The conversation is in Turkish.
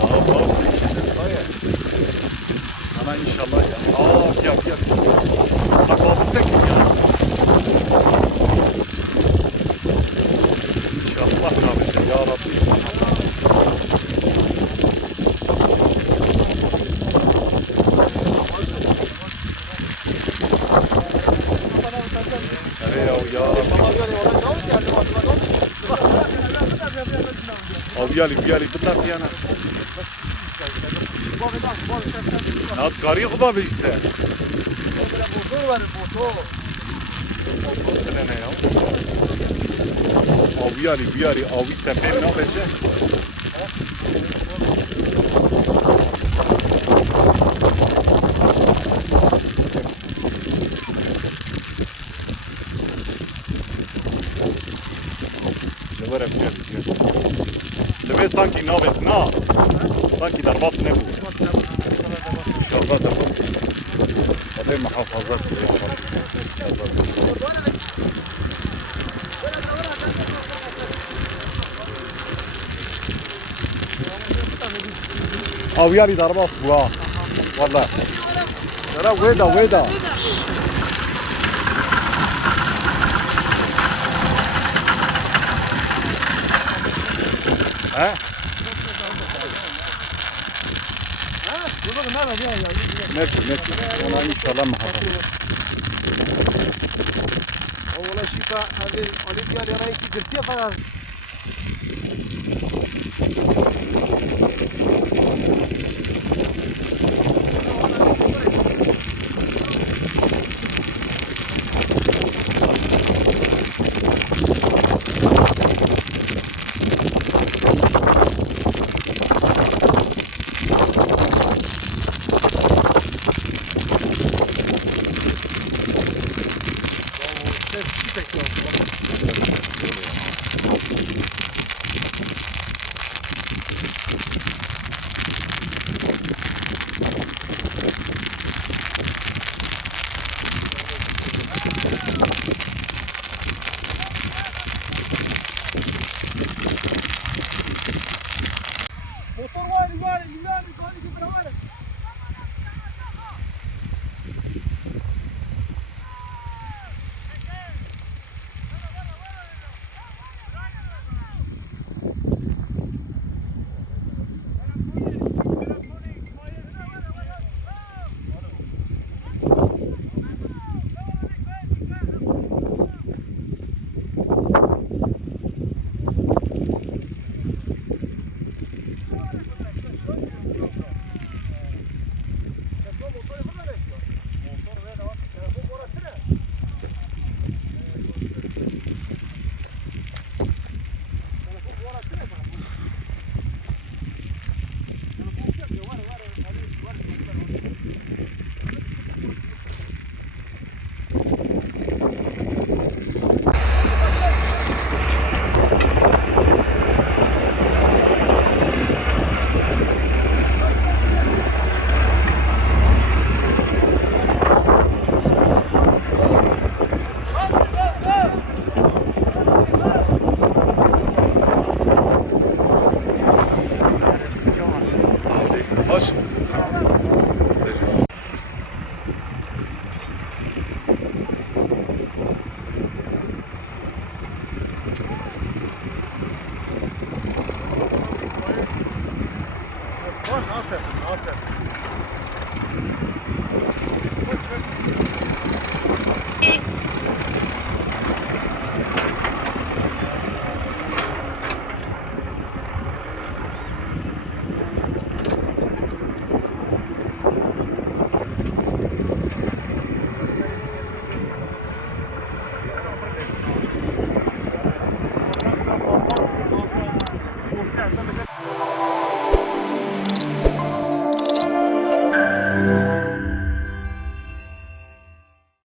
Hop. Ana inşallah ya. Gel. Bak abi sen ya. İnşallah abi ya Rabbi. Ya. Avyali bunlar yana. Nat kari kuba bilse. Avyali avi tepe ne bence? Ne var ya? Deve sanki navet na. Sanki darbas ne bu? İnşallah darbas. Hadi muhafazat ya. Avyali darbas bu ha. Valla. Yara veda. He? Metre. Ona inşallah muhafaza. Oğlan şifa abi Olimpiyat yarayı ki gırtıya kadar. Motor var, ilan ki beraber. Hoş. Aferin.